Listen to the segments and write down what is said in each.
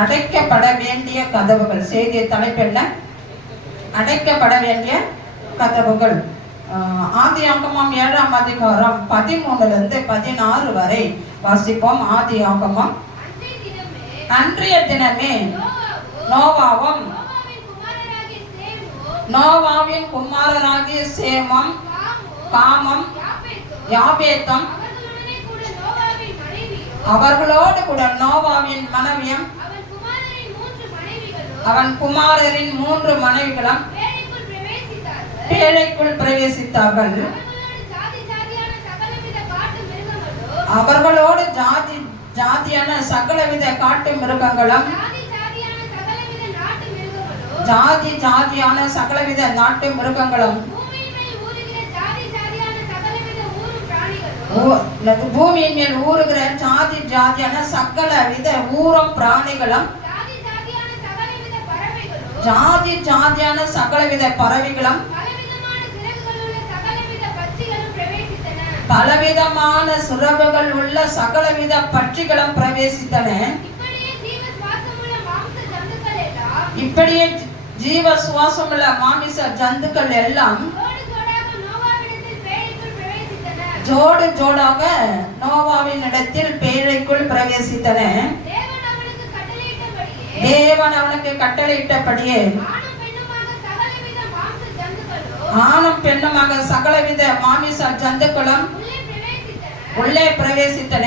அடைக்கப்பட வேண்டிய கதவுகள். செய்திய தலைப்பெண்ண அடைக்கப்பட வேண்டிய கதவுகள். ஆதியாகமம் 7ஆம் அதிகாரம் 13 to 16 வரை வாசிப்போம். ஆதியாகமம். அன்றைய தினமே நோவாவும் நோவாவின் குமாரராகிய சேமும் காமும் யாபேத்தும் அவர்களோடு கூட நோவாவின் மனைவியும் அவன் குமாரரின் 3 மனைவிகளும் பேழைக்குள் பிரவேசித்தார்கள். அவர்களோடு ஜாதியான சகலவித காட்டு மிருகங்களும் ஜாதியான சகலவித நாட்டு மிருகங்களும் பூமியின் மேல் ஊறுகிற ஜாதியான சகலவித ஊரும் பிராணிகளும் ஜாதியான சகலவித பறவைகளும் பலவிதமான சுரவுகள் உள்ள சகலவித பட்சிகளும் பிரவேசித்தன. இப்படியே ஜீவ சுவாசமுள்ள மாமிச ஜந்துக்கள் எல்லாம் ஜோடு ஜோடாக நோவாவின் இடத்தில் பேழைக்குள் பிரவேசித்தன. தேவன் அவனுக்கு கட்டளையிட்டபடியே ஆணும் பெண்ணுமாக சகலவித மாமிச ஜந்துக்களும் உள்ளே பிரவேசித்தன.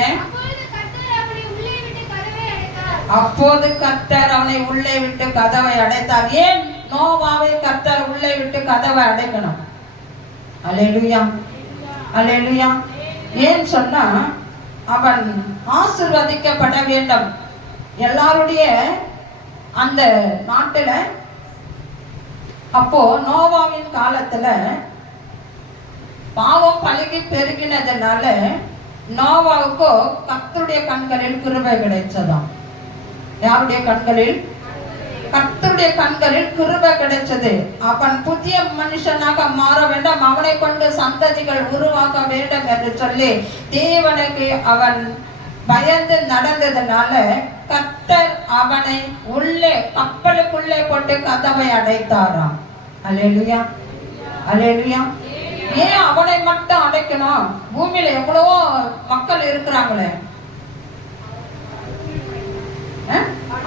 அப்போது கர்த்தர் அவனை உள்ளே விட்டு கதவை அடைத்தார். ஏன் நோவாவை கர்த்தர் உள்ளே விட்டு கதவை அடைக்கணும்? அல்லேலூயா, அல்லேலூயா. ஏன் சொன்னா அவன் ஆசீர்வதிக்கப்பட வேண்டும். எல்லாருடைய அந்த நாட்டுல அப்போ நோவாவின் காலத்துல பாவம் பழகி பெருகினதுனால நோவாவுக்கோ கர்த்தருடைய கண்களில் கிருபை கிடைச்சதாம். யாருடைய கண்களில்? கர்த்தருடைய கண்களில் கிருபை கிடைச்சது. அவன் புதிய மனுஷனாக மாற வேண்டும், அவனை கொண்டு சந்ததிகள் உருவாக்க வேண்டும் என்று சொல்லி தேவனுக்கு அவன் பயந்து நடந்ததுனால கர்த்தர் அவனை உள்ளே கப்பலுக்குள்ளே போட்டு கதவை அடைத்தாராம். அல்லேலூயா, அல்லேலூயா. ஏன் அவனை மட்டும் அடைக்கணும்? பூமியில எவ்வளவோ மக்கள் இருக்கிறாங்களே.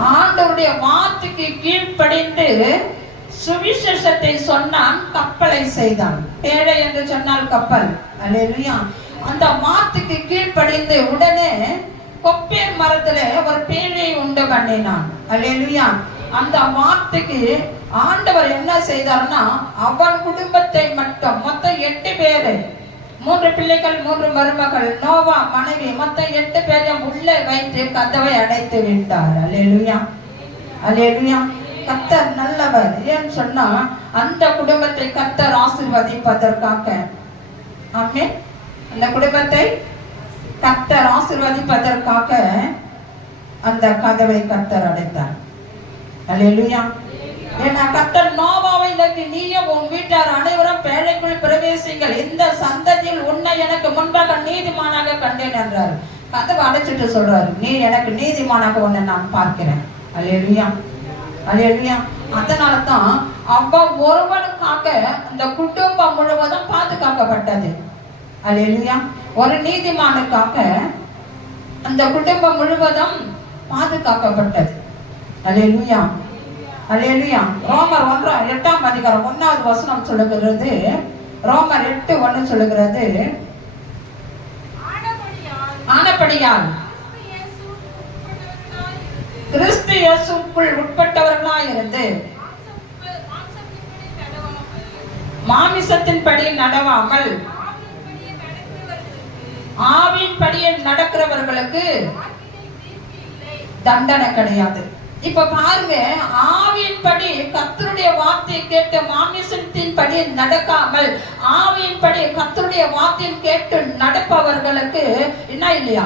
ஆண்டவருடைய வார்த்தைக்கு கீழ்ப்படிந்து சுவிசேஷத்தை சொன்னான், கப்பலை செய்தான். பேழை என்று சொன்னால் கப்பல். அல்லேலூயா. அந்த வார்த்தைக்கு கீழ்ப்படிந்து உடனே கொப்பேர் மரத்துல ஒரு பேழையை உண்டு பண்ணினான். அல்லேலூயா. அந்த வார்த்தைக்கு ஆண்டவர் என்ன செய்தார்னா அவன் குடும்பத்தை மட்டும் மொத்தம் 8 பேரு, 3 பிள்ளைகள் 3 மருமகள், நோவா மனைவி, மொத்தம் 8 பேரையும் உள்ளே வைத்து கதவை அடைத்து விட்டார். அல்லேலூயா, அல்லேலூயா. கர்த்தர் நல்லவர். ஏன்னு சொன்னா அந்த குடும்பத்தை கர்த்தர் ஆசீர்வதிப்பதற்காக. ஆமென். அந்த குடும்பத்தை கர்த்தர் ஆசீர்வதிப்பதற்காக அந்த கதவை கர்த்தர் அடைத்தார். அல்லேலூயா. ஏன்னா கர்த்தர் நோவாவை நோக்கி நீயும் உன் வீட்டார் அனைவரும் பேழைக்குள் பிரவேசிங்கள், இந்த சந்ததியில் உன்னை எனக்கு முன்பாக நீதிமானாக கண்டேன் என்றார். கதவை அடைச்சிட்டு சொல்றாரு, நீ எனக்கு நீதிமானாக உன்னை நான் பார்க்கிறேன். அல்லேலூயா, அல்லேலூயா. அதனால தான் அவன் ஒருவனுக்காக அந்த குடும்பம் முழுவதும் பாதுகாக்கப்பட்டது. அல்லேலூயா. ஒரு நீதிமானுக்காக அந்த குடும்பம் முழுவதும் பாதுகாக்கப்பட்டது. அல்லேலூயா, அல்லேலூயா. ரோமர் 8ஆம் அதிகாரம் 1வது வசனம் சொல்லுகிறது. ரோமர் 8:1 சொல்லுகிறது, ஆனபடியால் கிறிஸ்து இயேசுவுக்குள் உட்பட்டவர்களாய் இருந்து மாமிசத்தின்படி நடவாமல் ஆவியின்படியே நடக்கிறவர்களுக்கு தண்டனை கிடையாது. இப்ப பாருங்க, ஆவியின்படி கர்த்தருடைய வார்த்தையை கேட்டு மாமிசத்தின்படி நடக்காமல் ஆவியின்படி கர்த்தருடைய வார்த்தையை கேட்டு நடப்பவர்களுக்கு என்ன இல்லையா?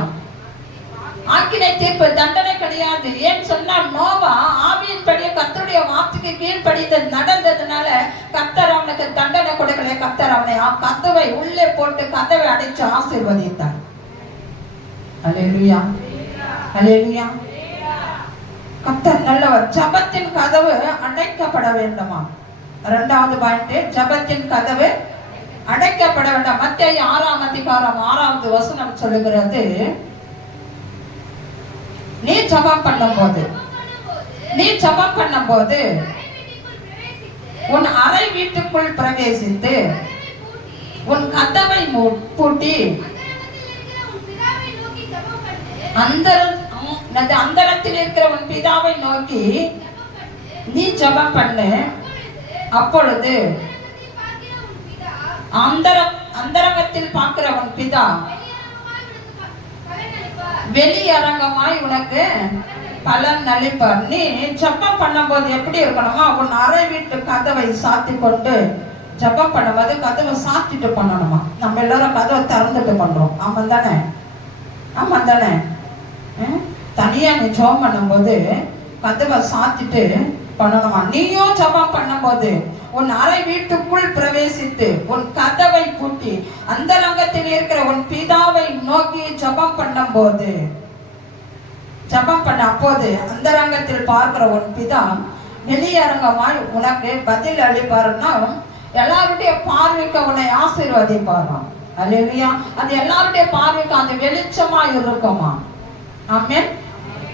ஆக்கினை தீர்ப்பு, தண்டனை கிடையாது. ஏன்னு சொன்னா நோவா ஆவியின்படி கர்த்தருடைய வார்த்தைக்கு கீழ்ப்படிந்து நடந்ததுனால கர்த்தர் அவனுக்கு தண்டனை கொடுக்கல. கர்த்தர் அவனை கதவை உள்ளே போட்டு கதவை அடைச்சு ஆசீர்வதித்தார். அல்லேலூயா, அல்லேலூயா. கர்த்தர் நல்லவர். ஜபத்தின் கதவு அடைக்கப்பட வேண்டுமா? இரண்டாவது பாயிண்ட், ஜபத்தின் கதவு அடைக்கப்பட வேண்டாம். மத்தேயு 6ஆம் அதிகாரம் 6வது வசனம் சொல்லுகிறது, நீ ஜபம் பண்ணும்போது உன் அறை வீட்டுக்குள் பிரவேசித்து உன் கதவை பூட்டி அந்தரத்தில் இருக்கிற உன் பிதாவை நோக்கி நீ ஜபம் பண்ணு. அப்பொழுது அந்தரங்கத்தில் பார்க்கிற உன் பிதா வெளியரங்கமாய் உனக்கு பலன் அளிப்பார். நீ ஜபம் பண்ணும்போது எப்படி இருக்கணுமா? உன் அறை வீட்டு கதவை சாத்தி கொண்டு ஜபம் பண்ணும்போது கதவை சாத்திட்டு பண்ணணுமா? நம்ம எல்லாரும் கதவை திறந்துட்டு பண்றோம். ஆமாம் தானே? தனியா நீ ஜபம் பண்ணும்போது கதவை சாத்திட்டு பண்ணணுமா? நீயும் ஜபம் பண்ணும்போது உன் அறை வீட்டுக்குள் பிரவேசித்து உன் கதவை பூட்டி அந்தரங்கத்தில் இருக்கிற உன் பிதாவை நோக்கி ஜபம் பண்ணும்போது அப்போது அந்தரங்கத்தில் பார்க்கிற உன் பிதா வெளியரங்கமாய் உனக்கு பதில் அளிப்பாருன்னா எல்லாருடைய பார்வைக்கு உன்னை ஆசீர்வதிப்பாராம். அல்லேலூயா. அது எல்லாருடைய பார்வைக்கு அந்த வெளிச்சமா இருக்குமா? ஆமென்.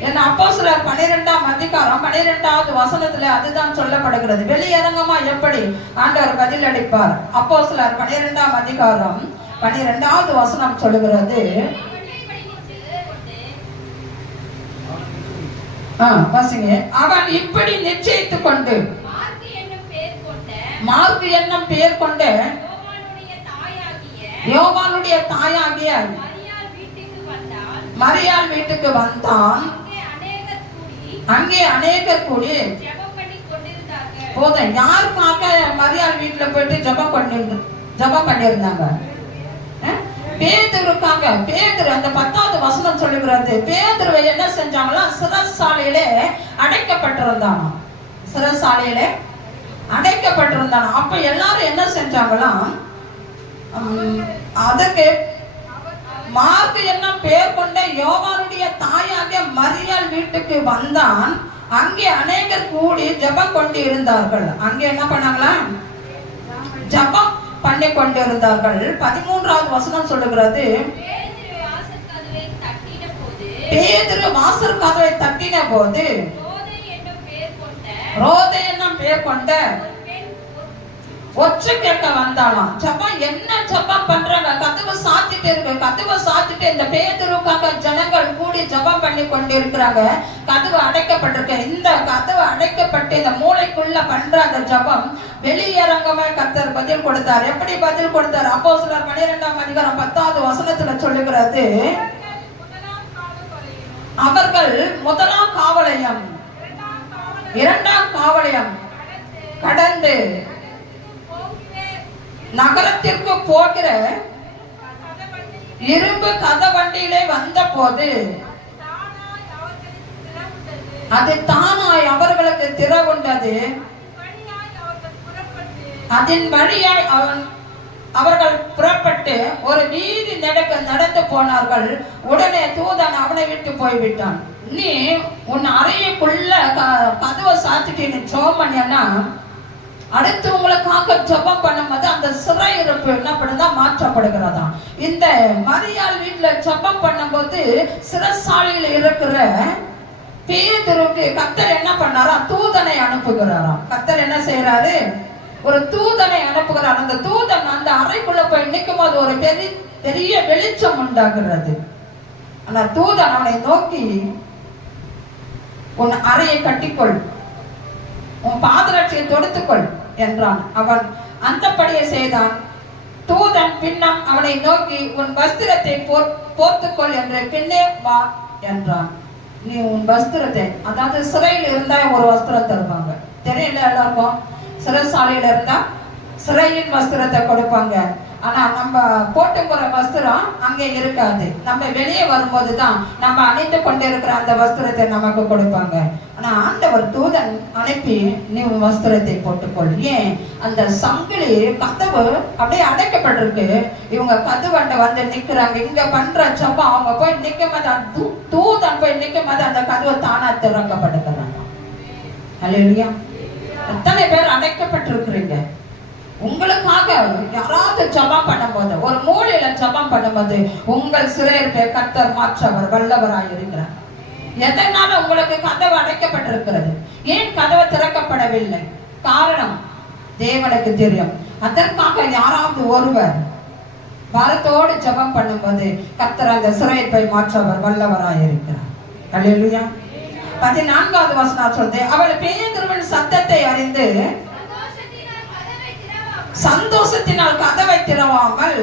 ஏன்னா அப்போஸ்தலர் 12ஆம் அதிகாரம் 12வது வசனத்துல அதுதான் சொல்லப்படுகிறது. வெளியரங்கமா எப்படி ஆண்டவர் பதில் அளிப்பார்? அப்போஸ்தலர் 12ஆம் அதிகாரம் 12வது வசனம் சொல்லுகிறது, வாசிங்க. அவன் இப்படி நிச்சயித்துக் கொண்டு மார்க்கு என்னும் பெயர் கொண்ட யோவானுடைய தாயாகிய மரியாள் வீட்டுக்கு வந்தான். அங்கே அநேகர் கூடி போதும். யாருக்காக மரியாள் வீட்டுல போயிட்டு ஜபம் பண்ணிருந்தாங்க? பேதுருக்காக. பேதுரு, அந்த 10வது வசனம் சொல்லுகிறது, பேதுருவை என்ன செஞ்சாங்களா? சிறைச்சாலையிலே அடைக்கப்பட்டிருந்தானோ. சிறைச்சாலையிலே அடைக்கப்பட்டிருந்தானோ. அப்ப எல்லாரும் என்ன செஞ்சாங்களாம்? அதுக்கு மார்க்கு என்ன பேர் கொண்ட யோவானுடைய தாயாகிய மரியாள் வீட்டுக்கு வந்தான். அங்கே அநேகர் கூடி ஜபம் கொண்டு இருந்தார்கள். அங்கே என்ன பண்ணாங்களா? ஜபம் பண்ணி கொண்டிருந்தார்கள். 13வது வசனம் சொல்லுகிறது, பேதுரு வாசல் கதவை தட்டின போது ரோதை என்னும் பேர் கொண்ட ஒற்றை கேட்க வந்தாலாம். ஜபம் என்ன ஜபம் பண்றாங்க? கதவை சாத்திட்டு இருக்கு. கதவை சாத்திட்டு இந்த பேதுருக்காக ஜனங்கள் கூடி ஜபம் பண்ணி கொண்டு இருக்கிறாங்க. கதவு அடைக்கப்பட்டிருக்கு. இந்த கதவு அடைக்கப்பட்டு இந்த மூளைக்குள்ள பண்ற அந்த ஜபம் வெளியரங்கமா கர்த்தர் பதில் கொடுத்தார். எப்படி பதில் கொடுத்தார்? அப்போஸ்தலர் 12ஆம் அதிகாரம் 10வது வசனத்துல சொல்லுகிறது, அவர்கள் முதலாம் காவலயம் இரண்டாம் காவலயம் கடந்து நகரத்திற்கு போகிற இரும்பு கதவண்டியிலே வந்த போது அது தானாய் அவர்களுக்கு திறவுண்டது. அதன் வழியாய் அவர்கள் புறப்பட்டு ஒரு வீதி நடந்து போனார்கள். உடனே தூதன் அவனை விட்டு போய்விட்டான். நீ உன் அறையுக்குள்ள கதவை சாத்திட்டு நீ ஜெபம் பண்ணினா அடுத்து உங்களுக்காக ஜெபம் பண்ணும்போது அந்த சிறையிருப்பு என்ன பண்ணுதா? மாற்றப்படுகிறதா? இந்த மரியாள் வீட்டுல ஜெபம் பண்ணும்போது சிறைச்சாலையில இருக்கிற பேதுருக்கு கர்த்தர் என்ன பண்ணாரா? தூதனை அனுப்புகிறாராம். கர்த்தர் என்ன செய்யறாரு? ஒரு தூதனை அனுப்புகிறார். அந்த தூதன் அந்த அறைக்குள்ள போய் நிற்கும் போது ஒரு பெரிய வெளிச்சம் உண்டாகிறது. ஆனா தூதன் அவனை நோக்கி, உன் அறையை கட்டிக்கொள், உன் பாதரட்சியை தொடுத்துக்கொள் என்றான். அவன் அந்தப்படியை செய்தான். தூதன் பின்னம் அவனை நோக்கி, உன் வஸ்திரத்தை போர்த்துக்கொள் என்று பின்னே வா என்றான். நீ உன் வஸ்திரத்தை, அதாவது சிறையில் இருந்தா ஒரு வஸ்திரம் தருவாங்க, தெரியல எல்லாருக்கும். சிறைசாலையில இருந்தா சிறையின் வஸ்திரத்தை கொடுப்பாங்க. ஆனா நம்ம போட்டு போற வஸ்திரம் அங்கே இருக்காது. நம்ம வெளியே வரும்போதுதான் நம்ம அணிந்து கொண்டு இருக்கிற அந்த வஸ்திரத்தை நமக்கு கொடுப்பாங்க. ஆனா ஆண்டவர் தூதன் அனுப்பி, நீ வஸ்திரத்தை போட்டுக்கொள். ஏன்? அந்த சங்கிலி கதவு அப்படியே அடைக்கப்பட்டிருக்கு. இவங்க கதவண்ட வந்து நிக்கிறாங்க. இங்க பண்ற ஜபம் அவங்க போய் நிக்கும் போது, தூதன் போய் நிக்கும் போது அந்த கதவு தானா திறக்கப்படுகிறது. அல்லேலூயா. எத்தனை பேர் அடைக்கப்பட்டிருக்கிறீங்க? உங்களுக்காக யாராவது ஜெபம் பண்ணும்போது, ஒரு மூலையில ஜெபம் பண்ணும்போது, உங்கள் சிறையிருப்பை கர்த்தர் மாற்ற அவர் வல்லவராய் இருக்கிறார். எதனால உங்களுக்கு கதவு அடைக்கப்பட்டிருக்கிறது? ஏன் கதவு திறக்கப்படவில்லை? காரணம் தேவனுக்கு தெரியும். அதற்காக யாராவது ஒருவர் பாரத்தோடு ஜெபம் பண்ணும்போது கர்த்தர் அந்த சிறையிருப்பை மாற்ற அவர் வல்லவராய் இருக்கிறார். அல்லேலூயா. 14வது வசனம் சொல்லுது, அவள் பேதுருவின் சத்தத்தை அறிந்து சந்தோஷத்தினால் கதவை திறவாமல்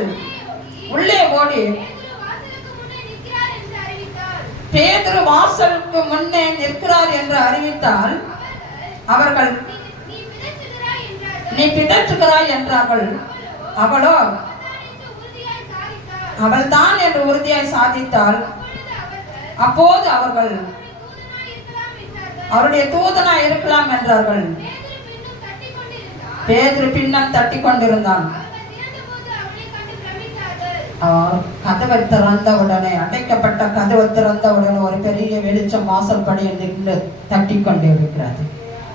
உள்ளே ஓடி பேதுரு வாசலுக்கு முன்னே நிற்கிறார் என்று அறிவித்தால் அவர்கள் நீ பிதற்றுகிறாய் என்றார்கள். அவளோ அவள்தான் என்று உறுதியாய் சாதித்தாள். அப்போது அவர்கள் அவருடைய தூதனாய் இருக்கலாம் என்றார்கள். பேதுரு பின்னம் தட்டி கொண்டிருந்தான். கதவை திறந்த உடனே, அடைக்கப்பட்ட கதவை திறந்த உடனே ஒரு பெரிய வெளிச்சம் வாசல் படியில் நின்று தட்டி கொண்டு இருக்கிறது.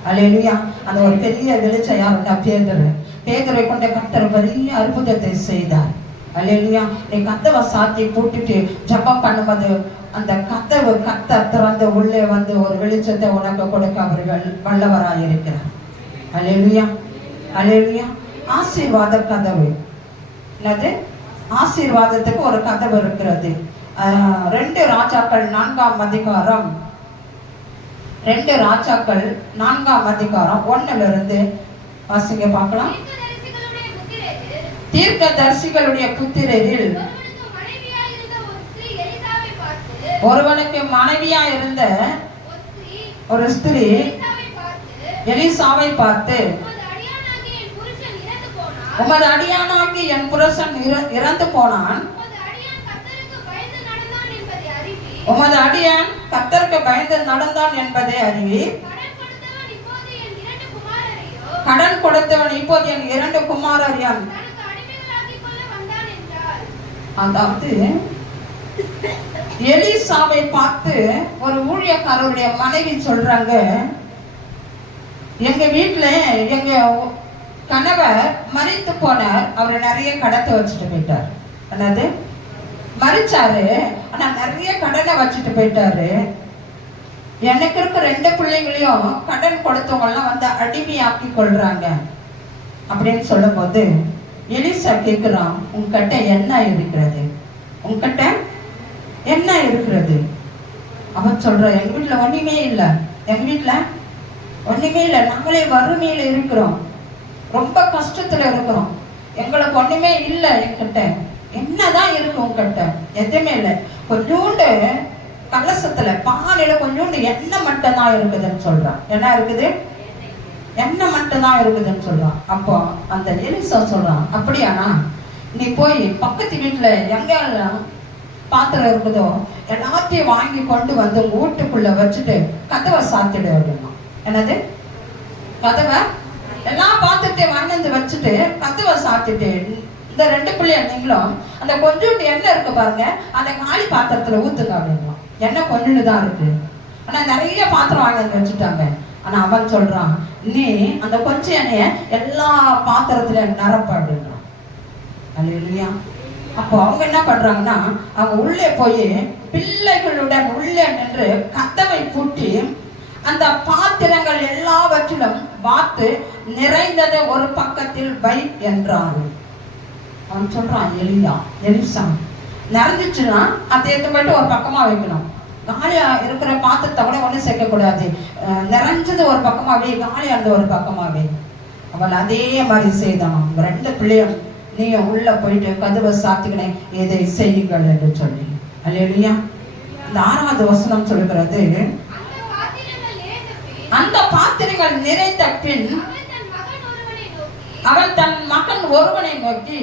அல்லேலூயா. அந்த ஒரு பெரிய வெளிச்சம் யாருன்னா பேதுரு. பேதுரை கொண்ட கர்த்தர் பெரிய அற்புதத்தை செய்தார். அல்லேலூயா. நீ கதவை சாத்தி பூட்டிட்டு ஜெபம் பண்ணும்போது அந்த கதவு கர்த்தர் திறந்து உள்ளே வந்து ஒரு வெளிச்சத்தை உனக்கு கொடுக்க அவர்கள் வல்லவராய் இருக்கிறார். அல்லேலூயா. அல்லேலூயா. ஆசீர்வாத கதவு. என்னது? ஆசீர்வாதத்துக்கு ஒரு கதவு இருக்கிறது. 2 ராஜாக்கள் 4ஆம் அதிகாரம் 2 ராஜாக்கள் 4ஆம் அதிகாரம் 1லிருந்து வாசிங்க பார்க்கலாம். தீர்க்கதரிசிகளுடைய புத்திரரில் ஒருவனுக்கு மனைவியா இருந்த ஒரு ஸ்திரீ எலிசாவை பார்த்து, உமது அடியானாகி என் புருஷன் இறந்து போனான். உமது அடியான் கர்த்தருக்கு பயந்து நடந்தான் என்பதை அறிவி, கடன் கொடுத்தவன் இப்போது என் 2 குமாரரியான். அதாவது எலிசாவை பார்த்து ஒரு ஊழியக்காரருடைய மனைவி சொல்றாங்க, எங்க வீட்டுல எங்க கணவர் மரித்து போனார். அவரை நிறைய கடத்தை வச்சுட்டு போயிட்டார். என்னது? மரிச்சாரு, ஆனா நிறைய கடனை வச்சுட்டு போயிட்டாரு. எனக்கு இருக்க 2 பிள்ளைங்களையும் கடன் கொடுத்தவங்க எல்லாம் வந்து அடிமையாக்கி கொள்றாங்க அப்படின்னு சொல்லும் போது எலிசா கேட்கிறான், உங்ககிட்ட என்ன இருக்கிறது? உங்ககிட்ட என்ன இருக்கிறது? அவன் சொல்ற, எங்க வீட்டுல ஒண்ணுமே இல்லை. எங்க வீட்டுல ஒண்ணுமே இல்லை. நாங்களே வறுமையில இருக்கிறோம், ரொம்ப கஷ்டத்துல இருக்கிறோம். எங்களுக்கு ஒண்ணுமே இல்லை. என்கிட்ட என்னதான் இருக்கு? உங்ககிட்ட எதுவுமே இல்லை. கொஞ்சோண்டு கலசத்துல பானையில கொஞ்சோண்டு எண்ணெய் மட்டும் தான் இருக்குதுன்னு சொல்றான். என்ன இருக்குது? எண்ணெய் மட்டும் தான் இருக்குதுன்னு சொல்றான். அப்போ அந்த எலிசா சொல்றான், அப்படியானா நீ போய் பக்கத்து வீட்டுல எங்க பாத்திரம் இருக்குதோ எல்லாத்தையும் வாங்கி கொண்டு வந்து உங்க வீட்டுக்குள்ள வச்சுட்டு கதவை சாத்திடு அப்படின்னா. என்னது? கதவை எல்லா பாத்திரத்தையும் வாங்கி வந்து வச்சுட்டு கதவை சாத்திட்டு இந்த 2 பிள்ளைய நீங்களும் அந்த கொஞ்சோண்டு எண்ணெய் இருக்கு பாருங்க, அந்த காலி பாத்திரத்துல ஊத்துங்க அப்படின்னா. எண்ணெய் கொஞ்சோண்டு தான் இருக்கு, ஆனா நிறைய பாத்திரம் வாங்கி வந்து வச்சுட்டாங்க. ஆனா அவன் சொல்றான், நீ அந்த கொஞ்சம் எண்ணெய எல்லா பாத்திரத்துல நிரப்ப அப்படின்றான். அல்லேலூயா. அப்போ அவங்க என்ன பண்றாங்கன்னா, அவங்க உள்ளே போய் பிள்ளைகளுடன் உள்ளே நின்று கதவை பூட்டி அந்த பாத்திரங்கள் எல்லாவற்றிலும் பார்த்து நிறைந்ததை ஒரு பக்கத்தில் வை என்றான். அவன் சொல்றான், எலிசா நிறைஞ்சிச்சுன்னா அதை எடுத்து போயிட்டு ஒரு பக்கமா வைக்கணும். காலியா இருக்கிற பாத்திரத்தை கூட ஒன்றும் சேர்க்க கூடாது. நிறைஞ்சது ஒரு பக்கமாவே, காலியா இருந்த ஒரு பக்கமாவே. அவள் அதே மாதிரி செய்தான். அவங்க 2 பிள்ளையும் நீங்க உள்ள போயிட்டு கதவை சாத்திக்கினே இதை செய்யுங்கள் என்று சொல்லி. அல்லேலூயா. இந்த 6வது வசனம் சொல்லுகிறது, அந்த பாத்திரங்கள் நிறைந்த பின் அவள் தன் மகன் ஒருவனை நோக்கி,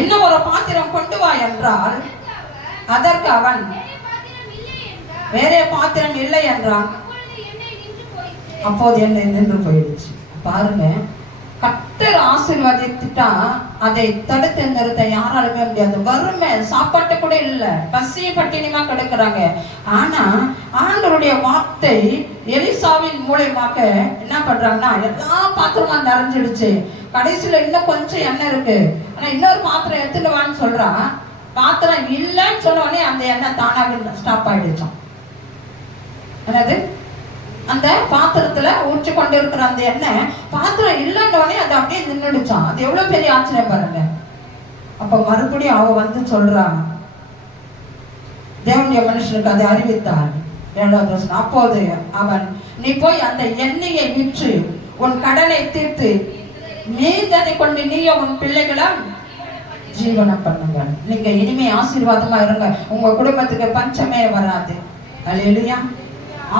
இன்னும் ஒரு பாத்திரம் கொண்டு வா என்றால், அதற்கு அவன் வேற பாத்திரம் இல்லை என்றான். அப்போது என்ன நின்று போயிடுச்சு. பாருங்க, கர்த்தர் ஆசீர்வதித்துட்டா அதை தடுத்து நிறுத்த யாராலுமே முடியாது. வறுமை, சாப்பாட்டு கூட இல்ல, பசி பட்டினிமா கிடக்குறாங்க. ஆனா ஆண்டவருடைய வார்த்தை எலிசாவின் மூலமாக என்ன பண்றாங்கன்னா எல்லா பாத்திரமும் நிறைஞ்சிடுச்சு. கடைசியில இன்னும் கொஞ்சம் எண்ணெய் இருக்கு, ஆனா இன்னொரு பாத்திரம் எடுத்துடுவான்னு சொல்றா. பாத்திரம் இல்லைன்னு சொன்ன உடனே அந்த எண்ணெய் தானாக ஸ்டாப் ஆயிடுச்சான். என்னது, அந்த பாத்திரத்துல ஊற்றி கொண்டு இருக்கிற அந்த எண்ணெய் பாத்திரம் இல்லைன்னு உடனே அது அப்படியே நின்றுடுச்சான். அது எவ்வளவு பெரிய ஆச்சரியம் பாருங்க. அப்ப மறுபடியும் அவ வந்து சொல்றாங்க, தேவனுடைய மனுஷனுக்கு அதை அறிவித்தார். 2வது வசனம், அப்போது அவன், நீ போய் அந்த எண்ணெயை விற்று உன் கடனை தீர்த்து மீதனை கொண்டு நீயும் உன் பிள்ளைகளும் ஜீவனம் பண்ணுங்க. நீங்க இனிமே ஆசீர்வாதமா இருங்க, உங்க குடும்பத்துக்கு பஞ்சமே வராது. அல்லேலூயா.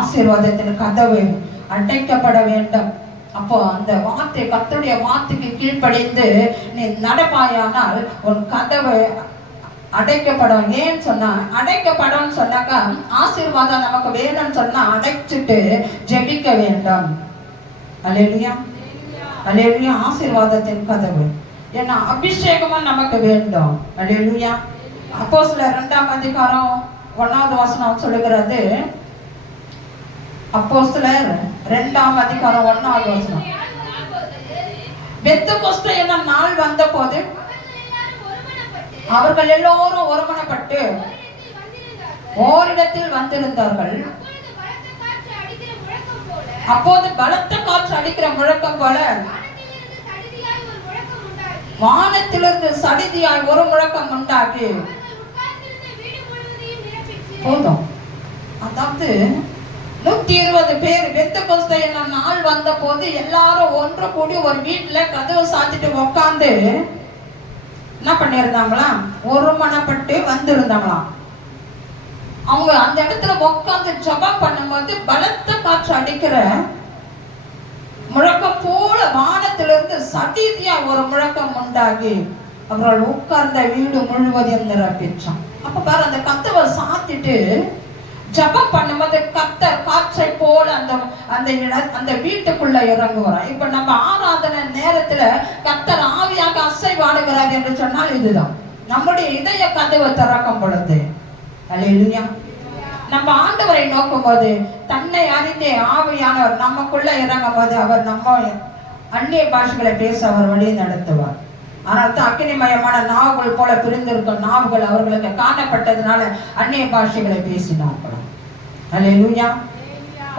ஆசீர்வாதத்தின் கதவு அடைக்கப்பட வேண்டும். அப்போ அந்த வார்த்தை, கர்த்தருடைய வார்த்தைக்கு கீழ்ப்படிந்து நீ நடப்பாயானால் உன் கதவு அடைக்கப்படும். ஏன்னு சொன்னா, அடைக்கப்படும் சொன்னாக்கா ஆசீர்வாதம் நமக்கு வேணும்னு சொன்னா அடைச்சிட்டு ஜெபிக்க வேண்டும். அல்லேலூயா, அல்லேலூயா. ஆசீர்வாதத்தின் கதவு, ஏன்னா அபிஷேகமும் நமக்கு வேண்டும். அல்லேலூயா. அப்போஸ்தலர் 2ஆம் அதிகாரம் 1வது வசனம் சொல்லுகிறது. அப்போஸ்தலர் 2ஆம் அதிகாரம் 1வது வசனம், பெந்தெகோஸ்தே என்னும் நாள் வந்த போது அவர்கள் எல்லோரும் ஒருமனப்பட்டு ஓரிடத்தில் வந்திருந்தார்கள். அப்போது பலத்த காற்று அடிக்கிற முழக்கம் போல வானத்திலிருந்து சடிதியாய் ஒரு முழக்கம் உண்டாகி, போதும். அதாவது 120 பேர் பெந்தெகோஸ்தே என்னும் நாள் வந்த போது எல்லாரும் ஒன்று கூடி ஒரு வீட்டுல கதவை சாத்திட்டு உட்கார்ந்து என்ன பண்ணிருந்தாங்களாம், ஒருமனப்பட்டு வந்திருந்தாங்களாம். அவங்க அந்த இடத்துல உட்கார்ந்து ஜெபம் பண்ணும்போது பலத்த காற்று அடிக்கிற முழக்கம் போல வானத்திலிருந்து சடிதியா ஒரு முழக்கம் உண்டாகி அவர்கள் உட்கார்ந்த வீடு முழுவதும் நிரப்பிச்சான். அப்ப பாரு, அந்த கதவை சாத்திட்டு ஜெபம் பண்ணும்போது கர்த்தர் காற்றை போல அந்த வீட்டுக்குள்ள இறங்குவார். இப்ப நம்ம ஆராதனை நேரத்துல கர்த்தர் ஆவியாக அசைவாடுகிறார் என்று சொன்னால் இதுதான் நம்முடைய இதய கதவை திறக்கும் பொழுது. அல்லேலூயா. நம்ம ஆண்டவரை நோக்கும் போது தன்னை அறிந்தே ஆவியானவர் நமக்குள்ள இறங்கும் போது அவர் நம்ம அந்நிய பாஷைகளை பேச அவர் வழி நடத்துவார். ஆனால் அக்கினிமயமான நாவுகள் போல பிரிந்திருக்கும் நாவுகள் அவர்களுக்கு காணப்பட்டதுனால அந்நிய பாஷைகளை பேசினார்கள். அல்லேலூயா.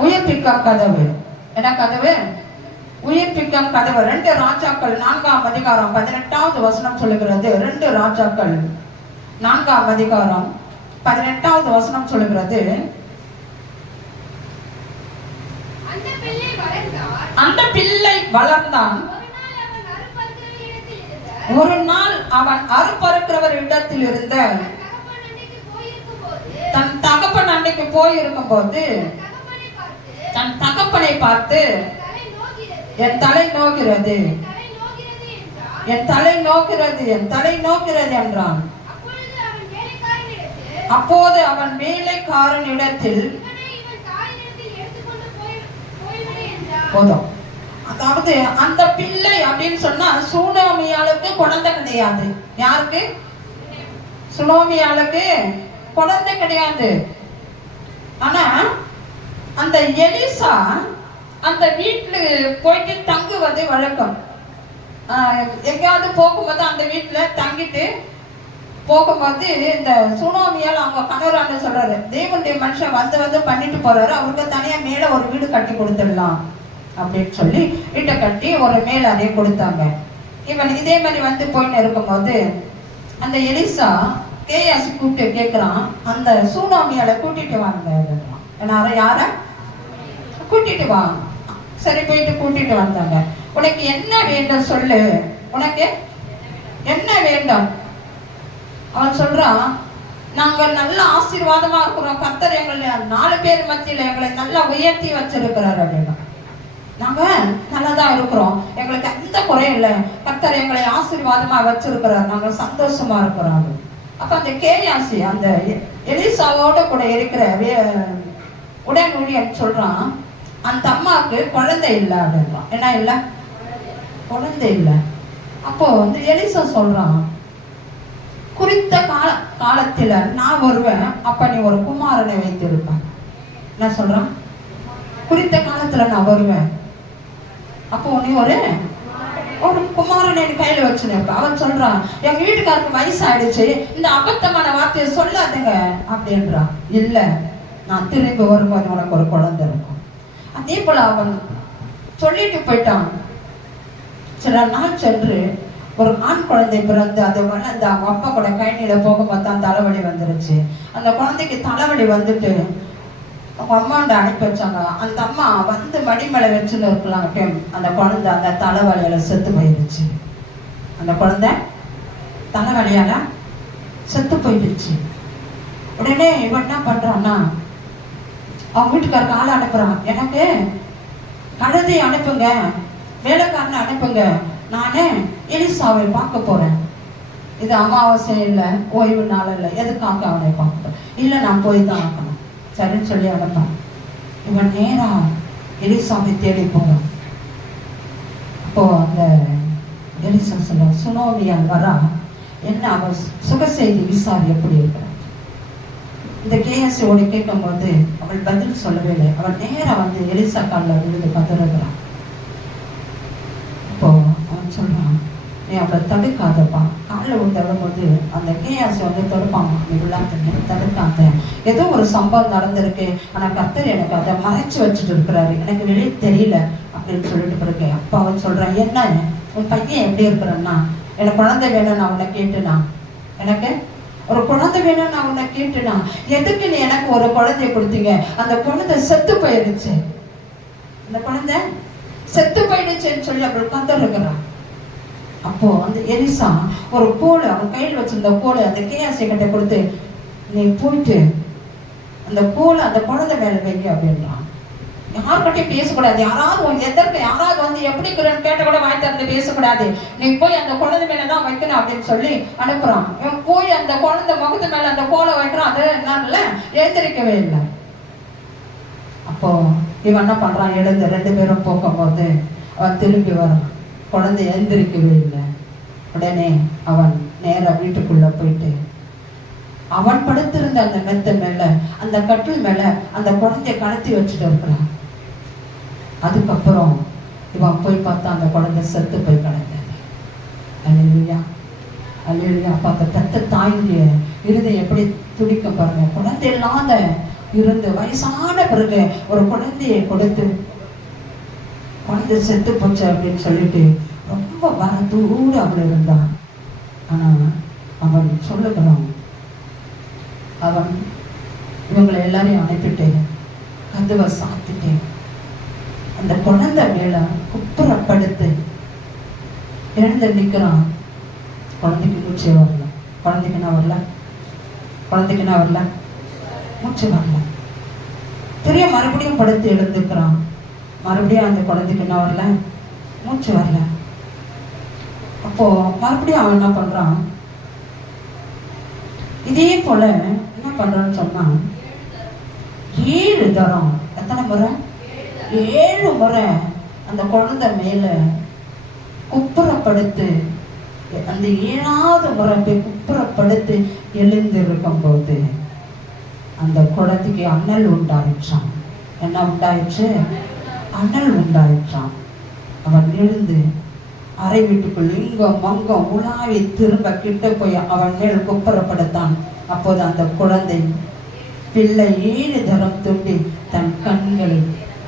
உயிர்ப்பிக்கும் கதவு, என்ன கதவு? உயிர்ப்பிக்கும் கதவு. 2 ராஜாக்கள் 4ஆம் அதிகாரம் 18வது வசனம் சொல்லுகிறது. 2 ராஜாக்கள் 4ஆம் அதிகாரம் 18வது வசனம் சொல்லுகிறது. அந்த பிள்ளை வளர்ந்தான். ஒரு நாள் அவன் அறுப்பறுக்கிறவர் இடத்தில் இருந்த தன் தகப்பன் அன்னைக்கு போயிருக்கும் போது தன் தகப்பனை பார்த்து, என் தலை நோகிறது, என் தலை நோகிறது, என் தலை நோகிறது என்றான். அப்போது அவன் வேலைக்காரனிடத்தில், போதும். அதாவது அந்த பிள்ளை அப்படின்னு சொன்னா சுனோமியாளுக்கு குழந்தை கிடையாது. யாருக்கு? சுனோமியாளுக்கு குழந்தை கிடையாது. ஆனா அந்த எலிசா அந்த வீட்டுல போயிட்டு தங்குவது வழக்கம். எங்கேயாவது போகும்போது அந்த வீட்டுல தங்கிட்டு போகும்போது இந்த சுனோமியால் அவங்க கணவரான சொல்றாரு, தேவனுடைய மனுஷன் வந்து பண்ணிட்டு போறாரு, அவருக்கு தனியா மேல ஒரு வீடு கட்டி கொடுத்துடலாம் அப்படின்னு சொல்லி வீட்டை கட்டி ஒரு மேல அதே கொடுத்தாங்க. இவன் இதே மாதிரி வந்து போயின்னு இருக்கும்போது அந்த எலிசா கேயாசி கூப்பிட்டு கேட்கிறான், அந்த சூனாமியால கூட்டிட்டு வாங்க. யார கூட்டிட்டு வா. சரி, போயிட்டு கூட்டிட்டு வந்தாங்க. உனக்கு என்ன வேண்டும் சொல்லு, உனக்கு என்ன வேண்டும்? அவன் சொல்றான், நாங்க நல்ல ஆசீர்வாதமா இருக்கிறோம், கர்த்தர் எங்களை 4 பேர் மத்தியில எங்களை நல்லா உயர்த்தி வச்சிருக்கிறார் அப்படின்னா. நாங்க நல்லாதான் இருக்கிறோம், எங்களுக்கு எந்த குறையும் இல்லை, கர்த்தர் எங்களை ஆசீர்வாதமா வச்சிருக்கிறார், நாங்க சந்தோஷமா இருக்கிறோம். அப்ப அந்த கேயாசி அந்த எலிசாவோட கூட இருக்கிற உடன் ஊழியன் சொல்றான், அந்த அம்மாவுக்கு குழந்தை இல்லை அப்படின்றான். என்ன இல்லை? குழந்தை இல்லை. அப்போ வந்து எலிசா சொல்றான், குறித்த காலத்துல நான் வருவேன், அப்ப நீ ஒரு குமாரனை வைத்திருப்பேன். என்ன சொல்றான்? குறித்த காலத்துல நான் வருவேன். அப்போ உன்னை ஒரு குமாரன் என் கையில வச்சுன்னு இருக்க. அவன் சொல்றான், எங்க வீட்டுக்காருக்கு வயசாயிடுச்சு, இந்த அபத்தமான வார்த்தையை சொல்லாதுங்க அப்படின்றான். இல்ல, நான் திரும்பி வரும்போது உனக்கு ஒரு குழந்தை இருக்கும். அதே போல அவன் சொல்லிட்டு போயிட்டான். சில நாள் சென்று ஒரு ஆண் குழந்தை பிறந்து அது வளர்ந்து அவங்க அப்பா கூட கைநில போகும்போது தான் தலைவலி வந்துருச்சு. அந்த குழந்தைக்கு தலைவலி வந்துட்டு அவங்க அம்மாண்ட அனுப்பி வச்சாங்க. அந்த அம்மா வந்து மடிமலை வச்சுன்னு இருக்கலாம். அந்த குழந்தை அந்த தலைவலியால செத்து போயிடுச்சு. அந்த குழந்தை தலைவலியால செத்து போயிடுச்சு. உடனே இவன் என்ன பண்றான்னா, அவங்க வீட்டுக்காரருக்கு ஆளை அனுப்புறான். எனக்கு கழுதை அனுப்புங்க, வேலைக்காரனை அனுப்புங்க, நானே எலிசாவை பார்க்க போறேன். இது அமாவாசை இல்லை, ஓய்வு நாள் இல்லை, எதுக்காக அவனை பார்க்க? இல்லை, நான் போய் தான் ஆக்கணும். சரின்னு சொல்லி அனுப்பான். இவன் நேரா எலிசாவை தேடி போறான். அப்போ அந்த எலிசா சொல்ல, சுனோமியால் வரா, என்ன அவன் சுக செய்தி விசாரி எப்படி இருக்கிறான். இந்த கேஎஸ்ஓட கேட்கும் போது அவள் பதில் சொல்லவே இல்லை. அவன் நேரா வந்து எலிசா காலில் விழுந்து கதறுகிறான். அப்போ அவன் சொல்றான், நீ அவளை தடுக்காதப்பா. காலில் விழுந்து போது அந்த கேஎஸ் வந்து தடுப்பாங்க, நீ விழாத்த தடுக்காத. ஏதோ ஒரு சம்பவம் நடந்திருக்கு, ஆனா கர்த்தர் எனக்கு அதை மறைச்சு வச்சுட்டு இருக்கிறாரு, எனக்கு வெளியே தெரியல அப்படின்னு சொல்லிட்டு பிறகு அப்பா அவன் சொல்றான், என்ன உன் பையன் எப்படி இருக்கிறன்னா, எனக்கு குழந்தை வேணும் நான் உன்னை கேட்டுனா, எனக்கு ஒரு குழந்தை வேணும் நான் உன்னை கேட்டுனா, எதுக்கு நீ எனக்கு ஒரு குழந்தைய கொடுத்தீங்க? அந்த குழந்தை செத்து போயிடுச்சு, அந்த குழந்தை செத்து போயிடுச்சுன்னு சொல்லி அவள் கதறுகிறான். அப்போ அந்த எலிசா ஒரு கோலை அவன் கையில் வச்சிருந்த கோலை அந்த கேயாசி கிட்ட கொடுத்து, நீ போயிட்டு அந்த கோலை அந்த குழந்தை மேல வைக்க அப்படின்றான். யார்கிட்டையும் பேசக்கூடாது. யாராவது எதற்கு யாராவது வந்து எப்படி இருக்கிறன்னு கேட்ட கூட வாய் திறந்து பேசக்கூடாது. நீ போய் அந்த குழந்தை மேலதான் வைக்கணும் அப்படின்னு சொல்லி அனுப்புறான். இவன் போய் அந்த குழந்தை முகத்து மேல அந்த கோலை வைக்கிறான். அது என்னால எழுந்திருக்கவே இல்லை. அப்போ இவன் என்ன பண்றான், எழுந்து 2 பேரும் போகும்போது அவன் திரும்பி வரான். குழந்தை எழுந்திருக்கவே இல்லை. உடனே அவன் நேரா வீட்டுக்குள்ள போயிட்டு அவன் படுத்திருந்த அந்த மெத்த மேல அந்த கட்டில் மேல அந்த குழந்தைய கடத்தி வச்சுட்டு இருக்கிறான். அதுக்கப்புறம் இவன் போய் பார்த்தா அந்த குழந்தை செத்து போய் கிடந்தது. அல்லேலூயா, அல்லேலூயா. அப்ப அந்த பெத்த தாயுடைய இருதயம் எப்படி துடிக்க பாருங்க. குழந்தை இல்லாத இருந்து வயசான பிறகு ஒரு குழந்தையை கொடுத்து குழந்தை செத்து போச்சு அப்படின்னு சொல்லிட்டு ரொம்ப வரத்தோடு அவள் இருந்தான். ஆனா அவன் சொல்லுகிறான், அவன் இவங்களை எல்லாரையும் அனுப்பிட்டு கதவை சாத்திட்டு அந்த குழந்தை மேல குப்புறப்படுத்து எழுந்து நிற்கிறான். குழந்தைக்கு மூச்சு வரல, குழந்தைக்குன்னா வரல, குழந்தைக்குன்னா வரல, மூச்சு வரல. தெரிய மறுபடியும் படுத்து எழுந்துக்கிறான். மறுபடியும் அந்த குழந்தைக்கு என்ன வரல, மூச்சு வரல. அப்போ மறுபடியும் அவன் என்ன பண்றான், இதே போல என்ன பண்றான்னு சொன்னா 7 தரம், எத்தனை முறை, 7 முறை அந்த குழந்தை மேல குப்புறப்படுத்து. அந்த 7வது முறை போய் குப்புறப்படுத்து எழுந்திருக்கும் போது அந்த குழந்தைக்கு அனல் உண்டாயிற்றான். என்ன உண்டாயிற்று, அனல் உண்டாயிற்றான். அவன் எழுந்து அறை வீட்டுக்குள் இங்கும் மங்கும் உலாவி திரும்ப கிட்ட போய் அவன் மேல் குப்புறப்படுத்தான். அப்போது அந்த குழந்தை பிள்ளை 7 தரம் தும்பி தன் கண்களை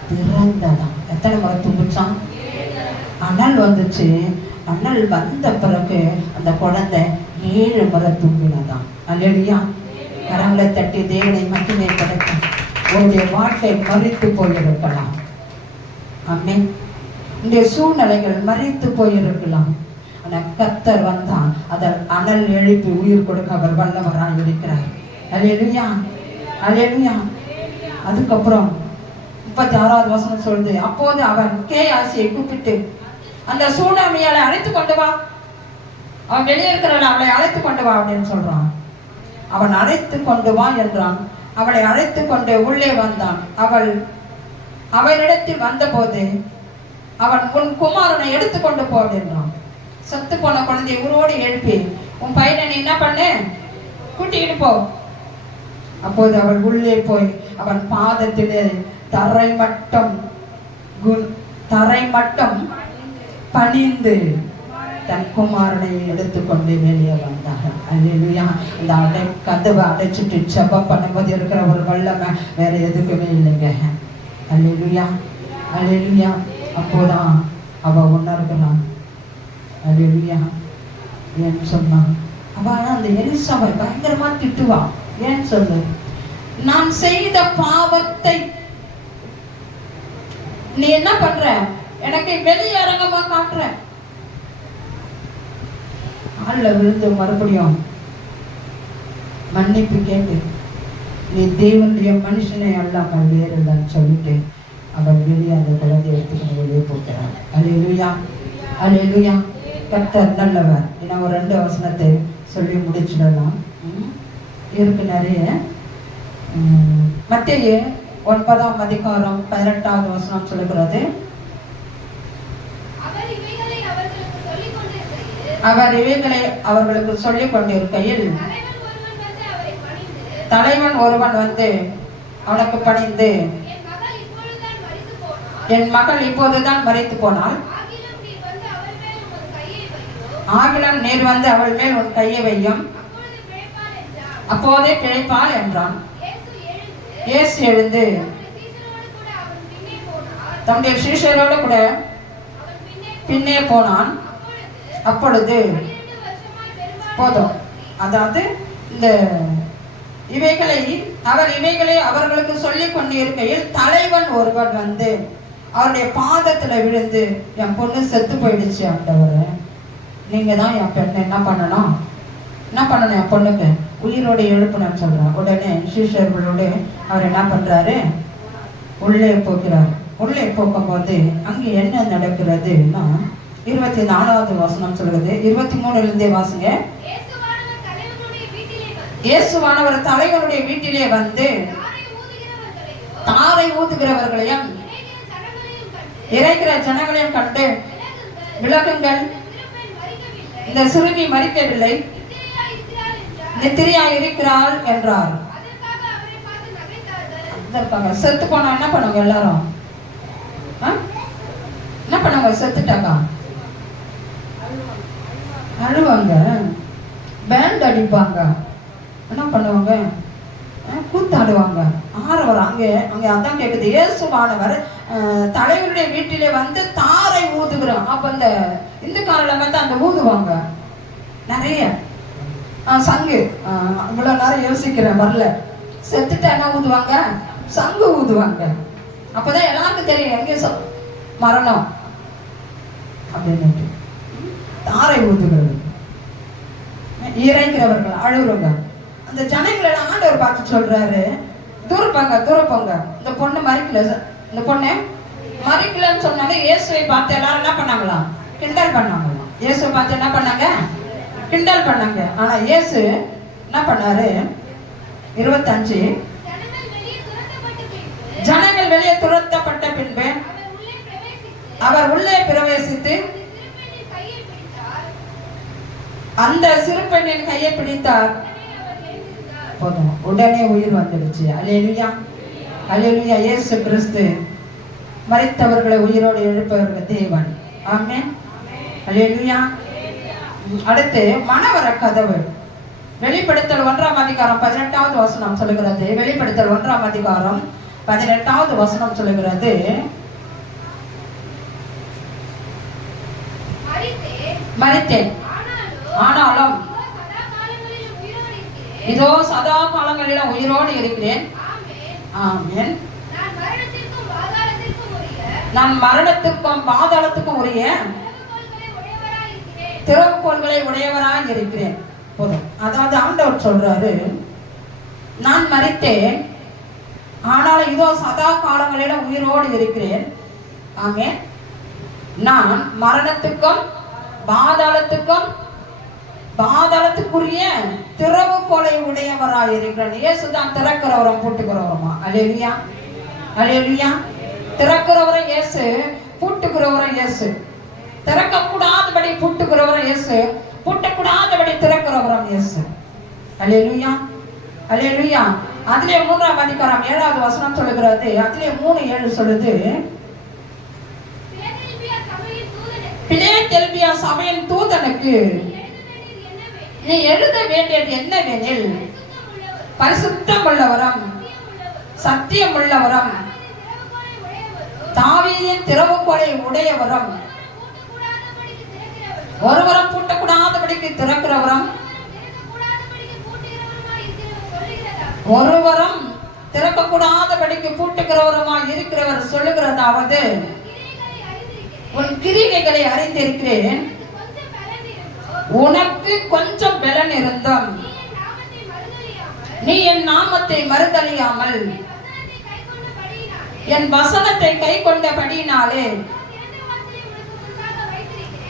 திறந்ததான். எத்தனை முறை தும்பிச்சான், அனல் வந்துச்சு. அனல் வந்த பிறகு அந்த குழந்தை 7 முறை தும்பினதான். அல்லேலூயா. கரங்களை தட்டி தேவனை மட்டுமே படைத்தான். உன்னுடைய வாழ்க்கை மறித்து போயிருக்கலாம். ஆமென். இந்த சூழ்நிலைகள் மறித்து போயிருக்கலாம். ஆனா கர்த்தர் வந்தான், அதன் அனல் எழுப்பி உயிர் கொடுக்க அவர் வல்லவராய் இருக்கிறார். அல்லேலூயா, அல்லேலூயா. அதுக்கப்புறம் 36வது வசனம் சொல்லுது, அப்போது அவன் கேயாசியை கூப்பிட்டு அந்த சூனாமியாலை அழைத்து கொண்டு வா, அவன் வெளியே இருக்கிறவளை அவளை அழைத்து கொண்டு வா அப்படின்னு சொல்றான். அவன் அழைத்து கொண்டு வா என்றான். அவளை அழைத்து கொண்டு உள்ளே வந்தான். அவள் அவனிடத்தில் வந்தபோது அவன் உன் குமாரனை எடுத்துக்கொண்டு போ அப்படின்றான். செத்து போன குழந்தையை உருவோடு எழுப்பி உன் பையனை நீ என்ன பண்ணு, கூட்டிக்கிட்டு போ. அப்போது அவள் உள்ளே போய் அவன் பாதத்திலே தரை மட்டும் பணிந்து தன் குமாரனை எடுத்துக்கொண்டு வெளியே வந்தார்கள். அல்லேலூயா. இந்த கதவை அடைச்சிட்டு ஜெபம் பண்ணும்போது இருக்கிற ஒரு வல்லமை வேற எதுக்குமே இல்லைங்க. அல்லேலூயா, அல்லேலூயா. அப்போதான் அவ உணர்கிறான். அல்லேலூயா. ஏன்னு சொன்னான், அவ அந்த எலிசாவை பயங்கரமா திட்டுவா. ஏன்னு சொல்லு, நான் செய்த பாவத்தை நீ என்ன பண்ற, எனக்கு வெளியரங்கமா காட்டுற. ஆள்ல விழுந்து மறுபடியும் மன்னிப்பு கேட்டு, நீ தேவனுடைய மனுஷனை அல்லாமல் வேறுதான் சொல்லிட்டு அவள் வெளியே அந்த குழந்தையை எடுத்துக்கிட்டு வெளியே போகிறாள். அல்லேலூயா, அல்லேலூயா. கர்த்தர் நல்லவர். ஏன்னா ஒரு 2 வசனத்தை சொல்லி முடிச்சிடலாம். இருக்கு நிறைய. மத்தேயு 9ஆம் அதிகாரம் 18வது வசனம் சொல்லுகிறது, அவர் இவைகளை அவர்களுக்கு சொல்லிக் கொண்டிருக்கையில் தலைவன் ஒருவன் வந்து அவனுக்கு பணிந்து, என் மகள் இப்போதுதான் மரித்து போனாள், ஆகிலும் நீர் வந்து அவள் மேல் உன் கையை வையும், அப்போதே பிழைப்பாள் என்றான். இயேசு எழுந்து தம்முடைய சீஷரோடு கூட பின்னே போனான். அப்பொழுது போதும், அதாவது இந்த இவைகளை அவர்களுக்கு சொல்லிக் கொண்டிருக்கையில் தலைவன் ஒருவன் வந்து அவருடைய பாதத்துல விழுந்து, என் பொண்ணு செத்து போயிடுச்சு ஆண்டவரே, நீங்க தான் என் பெண்ணை என்ன பண்ணணும் என் பொண்ணுக்கு உயிரோட எழுப்பணும்னு சொல்றான். உடனே சீஷர்களோட அவர் என்ன பண்றாரு, உள்ளே போகிறார். உள்ளே போகும்போது அங்கே என்ன நடக்கிறதுன்னா 24வது வசனம் சொல்லுது. 23 வாசுங்க. இயேசுவானவர் தலைவனுடைய வீட்டிலே வந்து தாரை ஊதுகிறவர்களையும் இறைக்கிற ஜனங்களையும் கண்டு, விலகுங்கள், இந்த சிறுமி மரிக்கவில்லை, நித்திரையா இருக்கிறாள் என்றார். அதற்காக செத்து போனா என்ன பண்ணுவாங்க எல்லாரும்? என்ன பண்ணுவாங்க? செத்துட்டாக்கா அழுவாங்க, பேண்ட் அடிப்பாங்க, என்ன பண்ணுவாங்க? கூத்தாடுவாங்க, ஆரவர். அங்கே அதான் கேக்குது, இயேசுவானவர் தலைவருடைய வீட்டிலே வந்து தாரை ஊதுகிறோம். அப்ப இந்த இந்துக்காரில் வந்து அந்த ஊதுவாங்க நிறைய சங்கு. இவ்வளவு நேரம் யோசிக்கிறேன், வரல. செத்துட்டு என்ன ஊதுவாங்க? சங்கு ஊதுவாங்க. அப்பதான் எல்லாருக்கும் தெரியும் எங்க மரணம் அப்படின்னு. தாரை ஊதுகிறது, இறைக்கிறவர்கள் அழுகுறவங்க. அந்த ஜனங்களை ஆண்டவர் பார்த்து சொல்றாரு, தூரப்போங்க, இந்த பொண்ணு மறிக்கல, இந்த பொண்ணு மறிக்கலன்னு சொன்னாலே இயேசுவை பார்த்து எல்லாரும் என்ன பண்ணாங்களாம்? கிண்டல் பண்ணாங்களாம். இயேசுவை பார்த்து என்ன பண்ணாங்க? கிண்டல் பண்ணாங்க. ஆனா இயேசு என்ன பண்ணாரு? 25 ஜனங்கள் வெளியே துரத்தப்பட்ட பின்பு அவர் உள்ளே பிரவேசித்து அந்த சிறு பெண்ணின் கையை பிடித்தார். போதும், உடனே உயிர் வந்துடுச்சு. அல்லேலூயா, அல்லேலூயா. இயேசு கிறிஸ்து மரித்தவர்களை உயிரோடு எழுப்பவர்கள் தேவன். ஆமென், அல்லேலூயா. அடுத்து மணவர கதவு. வெளிப்படுத்தல் 1ஆம் அதிகாரம் 18வது வசனம் சொல்லுகிறது. வெளிப்படுத்தல் 1ஆம் அதிகாரம் 18வது வசனம் சொல்லுகிறது, மரித்தேன், ஆனாலும் இதோ சதா காலங்களிலும் உயிரோடு இருக்கிறேன். ஆமென். நான் மரணத்திற்கும் பாதாளத்துக்கும் உரிய திறவுகோள்களை உடையவராய் இருக்கிறேன். போதும். அதாவது ஆண்டவர் சொல்றாரு, நான் மரித்தேன், ஆனாலும் இதோ சதா காலங்களிலும் உயிரோடு இருக்கிறேன். ஆமென். நான் மரணத்துக்கும் பாதாளத்துக்குரிய திறவுகோலை உடையவராய் இருக்கிறேன். இயேசுதான் திறக்கிறவரும் பூட்டுக்கிறவருமா. அல்லேலூயா, அல்லேலூயா. திறக்கிறவரும் இயேசு, பூட்டுக்கிறவரும் இயேசு. திறக்கக்கூடாதபடி பூட்டுகிறவரும் இயேசு, பூட்டக்கூடாதபடி திறக்கிறவரும் இயேசு. அல்லேலூயா, அல்லேலூயா. அதிலே 3ஆம் அதிகாரம் 7வது வசனம் சொல்லுகிறது. அதிலே 3:7 சொல்லுது, பிலேதெல்பியா சபையின் தூதனுக்கு நீ எழுத வேண்டியது என்னவெனில், பரிசுத்தம் உள்ளவரும் சத்தியம் உள்ளவரும் தாவீதின் திறவுகோலை உடையவரும் ஒருவரும் பூட்டக்கூடாதபடிக்கு திறக்கிறவரும் ஒருவரும் திறக்கக்கூடாதபடிக்கு பூட்டுகிறவருமாய் இருக்கிறவர் சொல்லுகிறதாவது, உன் கிரியைகளை அறிந்திருக்கிறேன், உனக்கு கொஞ்சம் பலன் இருந்தும் நீ என் நாமத்தை மறுதலியாமல் என் வசனத்தை கை கொண்டபடியினாலே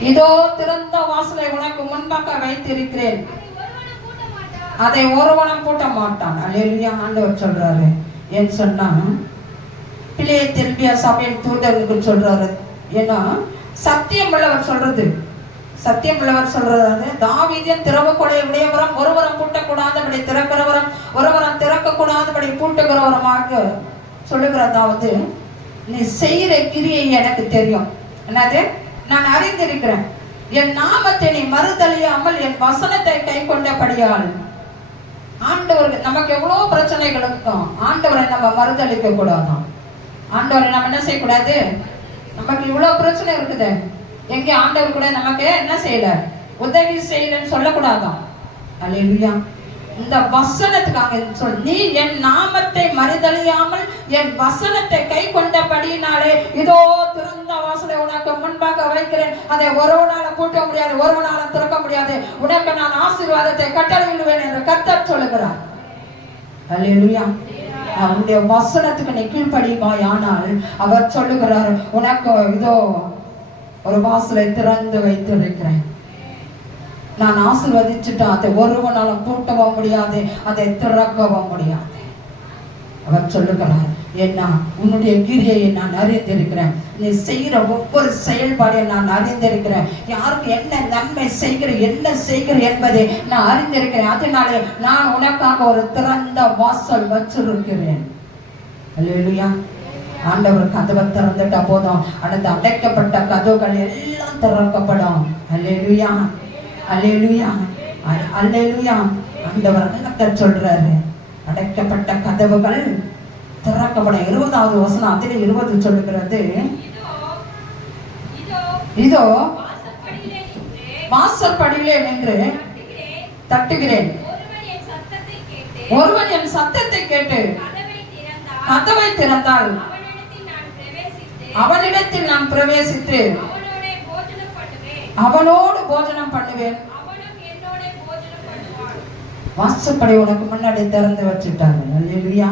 இதோ திறந்த வாசலை உனக்கு முன்பாக வைத்திருக்கிறேன், அதை ஒருவனும் பூட்ட மாட்டான். அல்லேலூயா. ஆண்டவர் சொல்றாரு. ஏன் சொன்னா, பிலேதெல்பியா சபையின் தூதனுக்கு சொல்றாரு. ஏன்னா சத்தியம் உள்ளவர் சொல்றது, சத்தியம் உள்ளவர் சொல்றது, தாவீதின் திறவுகோலை உடையவரும் ஒருவரும் பூட்டக்கூடாதபடி திறக்கிறவரும் ஒருவரும் திறக்கக்கூடாதபடி பூட்டுகிறவருமாக சொல்லுகிறதாவது, நீ செய்கிற கிரியை எனக்கு தெரியும். என்னது? நான் அறிந்திருக்கிறேன். என் நாமத்தை நீ மறுதலியாமல் என் வசனத்தை கை கொண்டபடியால். ஆண்டவருக்கு நமக்கு எவ்வளவு பிரச்சனைகள் இருக்கும். ஆண்டவரை நம்ம மறுதலிக்க கூடாதான். ஆண்டவரை நம்ம என்ன செய்யக்கூடாது? நமக்கு இவ்வளவு பிரச்சனை இருக்குது, எங்க ஆண்டவர் கூட நமக்கு என்ன செய்யல, உதவி செய்யலன்னு சொல்லக்கூடாதான். அல்லேலூயா. இந்த வசனத்துக்காக சொல், நீ என் நாமத்தை மறுதலியாமல் என் வசனத்தை கை கொண்டபடியினாலே இதோ திறந்த வாசலை உனக்கு முன்பாக வைக்கிறேன், அதை ஒருவனால பூட்ட முடியாது, ஒருவனால திறக்க முடியாது, உனக்கு நான் ஆசீர்வாதத்தை கட்டளையிடுவேன் என்று கர்த்தர் சொல்லுகிறார். அல்லேலூயா. அவருடைய வசனத்துக்கு நீ கீழ்ப்படிவாய், ஆனால் அவர் சொல்லுகிறார், உனக்கு இதோ ஒரு வாசலை திறந்து வைத்திருக்கிறேன், நான் ஆசீர்வதிச்சுட்டேன், அதை ஒருவனாலும் பூட்டவும் முடியாது, அதை திறக்கவும் முடியாது. அவர் சொல்லுகிறார், ஏன்னா உன்னுடைய கிரியை நான் அறிந்திருக்கிறேன், நீ செய்கிற ஒவ்வொரு செயல்பாடையும் நான் அறிந்திருக்கிறேன், யாருக்கு என்ன நன்மை செய்கிற என்ன செய்கிற என்பதை நான் அறிந்திருக்கிறேன், அதனாலே நான் உனக்காக ஒரு திறந்த வாசல் வச்சிருக்கிறேன். அல்லேலூயா. ஆண்டவர் கதவை திறந்துட்டா போதும், அந்த அடைக்கப்பட்ட கதவுகள் எல்லாம் திறக்கப்படும். அல்லேலூயா. அல்லேலூயா. அல்லேலூயா. ஆண்டவர் கர்த்தர் சொல்றாரு, அடைக்கப்பட்ட கதவுகள் திறக்கப்படும். 20வது வசனம் அதிலே 20 சொல்லுகிறது, இதோ வாசற்படியிலே நின்று தட்டுகிறேன், ஒருவன் என் சத்தத்தை கேட்டு கதவை திறந்தால் அவனிடத்தில் நான் பிரவேசித்து அவனோடு போஜனம் பண்ணுவேன். வாசற்படி உனக்கு முன்னாடி திறந்து வச்சுட்டாங்க. அல்லேலூயா.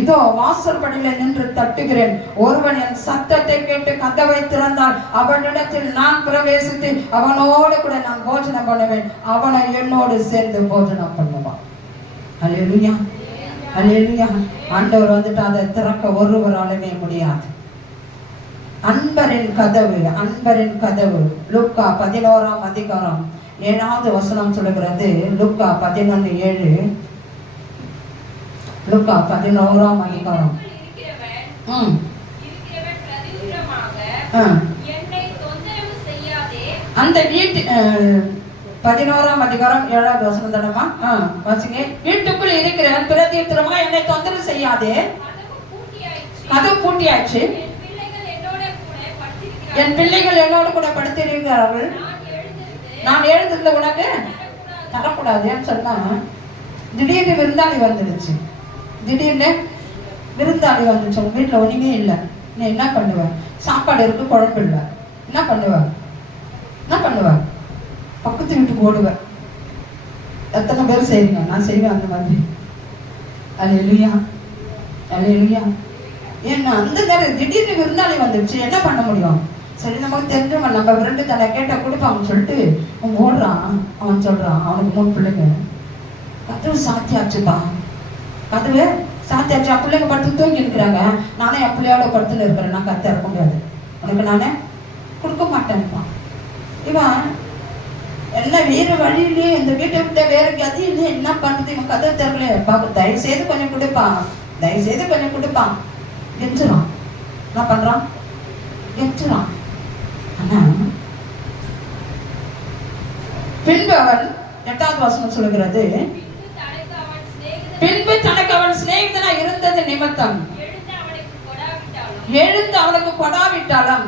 இதோ வாசற்படியில நின்று தட்டுகிறேன், ஒருவன் என் சத்தத்தை கேட்டு கதவை திறந்தால் அவனிடத்தில் நான் பிரவேசித்து அவனோடு கூட நான் போஜனம் பண்ணுவேன், அவனை என்னோடு சேர்ந்து போஜனம் பண்ணுவான். அல்லேலூயா. அல்லேலூயா. ஆண்டவர் வந்துட்டு அதை திறக்க ஒருவராலுமே முடியாது. அன்பரின் கதவு, அன்பரின் கதவு. லூக்கா 11ஆம் அதிகாரம் 7வது வசனம் சொல்லுகிறது. லூக்கா 11:7. லூக்கா 11ஆம் அதிகாரம். அந்த வீட்டு 11ஆம் அதிகாரம் 7வது வசனம் தானமா? வாசிங்க. வீட்டுக்குள் இருக்கிறவன் பிரதியுத்தரமா, என்னை தொந்தரவு செய்யாதே, கதவு பூட்டியாச்சு, என் பிள்ளைகள் என்னோடு கூட படுத்திருக்கிறார்கள், நான் எழுந்திருந்த உனக்கு தரக்கூடாதுன்னு சொன்னா, திடீர்னு விருந்தாளி வந்துடுச்சு. திடீர்னு விருந்தாளி வந்துச்சு, உங்க வீட்டுல ஒண்ணுமே இல்லை, நீ என்ன பண்ணுவ? சாப்பாடு இருக்கு, குழம்பு இல்லை, என்ன பண்ணுவ? என்ன பண்ணுவ? பக்கத்து வீட்டுக்கு ஓடுவேன். எத்தனை பேர் செய்வீங்க? நான் செய்வேன் அந்த மாதிரி. அல்லேலூயா. அல்லேலூயா. ஏன்னா அந்த நேரம் திடீர்னு விருந்தாளி வந்துடுச்சு, என்ன பண்ண முடியும்? சரி, நமக்கு தெரிஞ்சவங்க நம்ம விருண்டு தன்னை கேட்ட கொடுப்பாங்கன்னு சொல்லிட்டு அவன் ஓடுறான். அவன் சொல்றான், அவனுக்கு 3 பிள்ளைங்க, கதவு சாத்தியாச்சுப்பா, கதவு சாத்தியாச்சு, என் பிள்ளைங்க படுத்து தூங்கி இருக்கிறாங்க, நானே என் பிள்ளையோட படுத்துன்னு இருக்கிறேன், நான் கத்த இருக்க முடியாது, உனக்கு நானே கொடுக்க மாட்டேன்ப்பான். இவன் என்ன வேறு வழியிலேயே இந்த வீட்டை விட்ட வேற கதியிலேயே என்ன பண்றது, இவன் கதை தெரியல, பாப்பா தயவு செய்து கொஞ்சம் கொடுப்பான், தயவு செய்து கொஞ்சம் கொடுப்பான் கெஞ்சுறான். என்ன பண்றான்? கெஞ்சுறான். ஆனா பின்பு அவன் 8வது வசனம் சொல்லுகிறது, பின்பு தனக்கு அவன் சிநேகிதனா இருந்தது நிமித்தம் எழுந்து அவனுக்கு கொடாவிட்டாலும்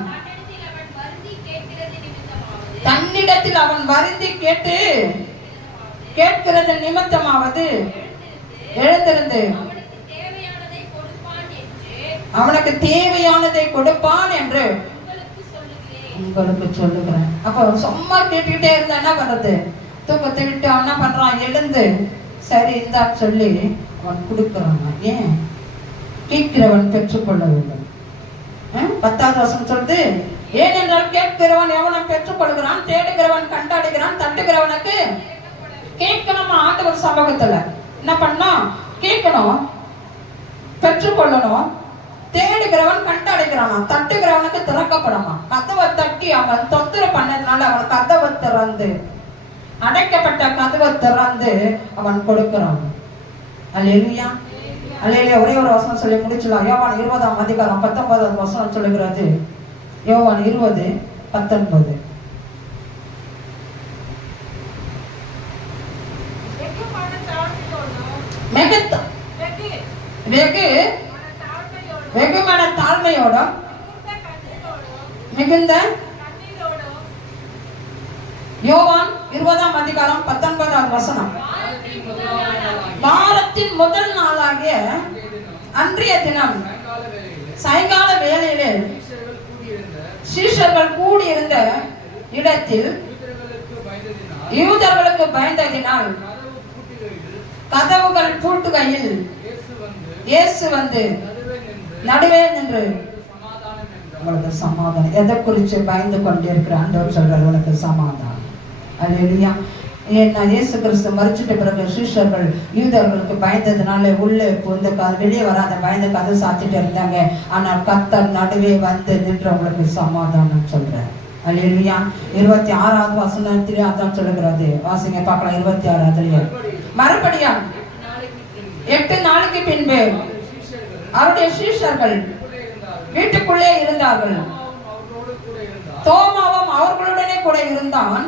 தன்னிடத்தில் அவன் வருந்தி கேட்கிறது நிமித்தமாவது எழுந்திருந்து அவனுக்கு தேவையானதை கொடுப்பான் என்று உங்களுக்கு சொல்லுகிறேன். அப்ப சும்மா கேட்டுக்கிட்டே இருந்தா என்ன பண்றது? தூக்கத்தை விட்டு அவன் என்ன பண்றான்? எழுந்து சரி இந்தா சொல்லி அவன் கொடுக்கிறான். ஏன்? கேட்கிறவன் பெற்றுக்கொள்ள வேண்டும். 10வது வசனம் சொல்லுது, ஏனென்றால் கேட்கிறவன் எவனும் பெற்றுக்கொள்கிறான், தேடுகிறவன் கண்டடைகிறான், தட்டுகிறவனுக்கு கேட்கணும். ஆண்டவர் சமூகத்துல என்ன பண்ணா? கேட்கணும், பெற்றுக்கொள்ளணும், தேடுகிறவன் கண்டடைகிறான், தட்டுகிறவனுக்கு திறக்கப்படமா. கதவை தட்டி அவன் தொந்தரவு பண்ணதுனால அவன் கதவை திறந்து, அடைக்கப்பட்ட கதவை திறந்து அவன் கொடுக்கிறான். அல்லேலூயா, அல்லேலூயா. ஒரே ஒரு வசனம் சொல்லி முடிச்சலாம். யோவான் 20ஆம் அதிகாரம் 19வது வசனம் சொல்லுகிறது. யோவான் 20:19. வெகு மன தாழ்மையோடும் மிகுந்த யோவான் 20ஆம் அதிகாரம் 19வது வசனம். வாரத்தின் முதல் நாளாகிய அன்றைய தினம் சாயங்கால வேளையிலே சீஷர்கள் கூடியிருந்த இடத்தில் யூதர்களுக்கு பயந்ததினால் கதவுகள் பூட்டுகையில் இயேசு வந்து நடுவே நின்று உங்களுக்கு சமாதானம். எதை குறித்து பயந்து கொண்டிருக்கிற ஆண்டவர் சொல்றார், உனக்கு சமாதானம். அல்லேலூயா. ஏன்னா இயேசு கிறிஸ்து மரிச்சிட்ட பிறகு சீஷர்கள் யூதர்களுக்கு பயந்ததுனால உள்ளே புகுந்து வெளியே வராத பயந்து கதை சாத்திட்டு இருந்தாங்க. ஆனால் கர்த்தர் நடுவே வந்து நின்று உங்களுக்கு சமாதானம் சொல்றார். அல்லேலூயா. 26வது வசனத்திலே அதான் சொல்லுகிறது. வாசிங்க பார்க்கலாம். 26 மறுபடியும் 8 நாளுக்கு பின்பு அவருடைய சீஷர்கள் வீட்டுக்குள்ளே இருந்தார்கள். தோமாவும் அவர்களுடனே கூட இருந்தான்.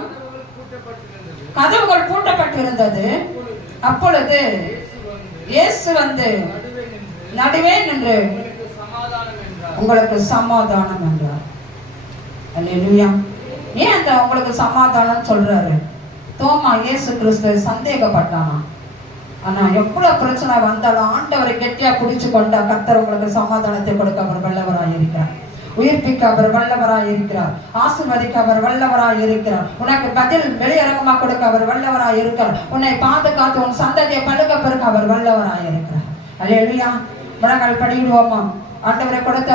கதவுகள் பூட்டப்பட்டிருந்தது. அப்பொழுது இயேசு வந்து நடுவே நின்று உங்களுக்கு சமாதானம் என்றார். அல்லேலூயா. ஏன் அந்த உங்களுக்கு சமாதானம் சொல்றாரு? தோமா இயேசு கிறிஸ்து சந்தேகப்பட்டானா. ஆனா எவ்வளவு பிரச்சனை வந்தாலும் ஆண்டவரை கெட்டியா பிடிச்சு கொண்டா கர்த்தர் உங்களுக்கு சமாதானத்தை கொடுக்க அவர் வல்லவராய் இருக்கிறார். உயிர்ப்பிக்க அவர் வல்லவராய் இருக்கிறார். ஆசீர்வதிக்க அவர் வல்லவராய் இருக்கிறார். உனக்கு பதில் வெளியரங்கமா கொடுக்க அவர் வல்லவராய் இருக்கிறார். உன்னை பாதுகாத்து உன் சந்ததியை பழுக்க பெருக்க அவர் வல்லவராய் இருக்கிறார். அல்லேலூயா. முழங்கால் படியிடுவோமா? ஆண்டவரை கொடுத்த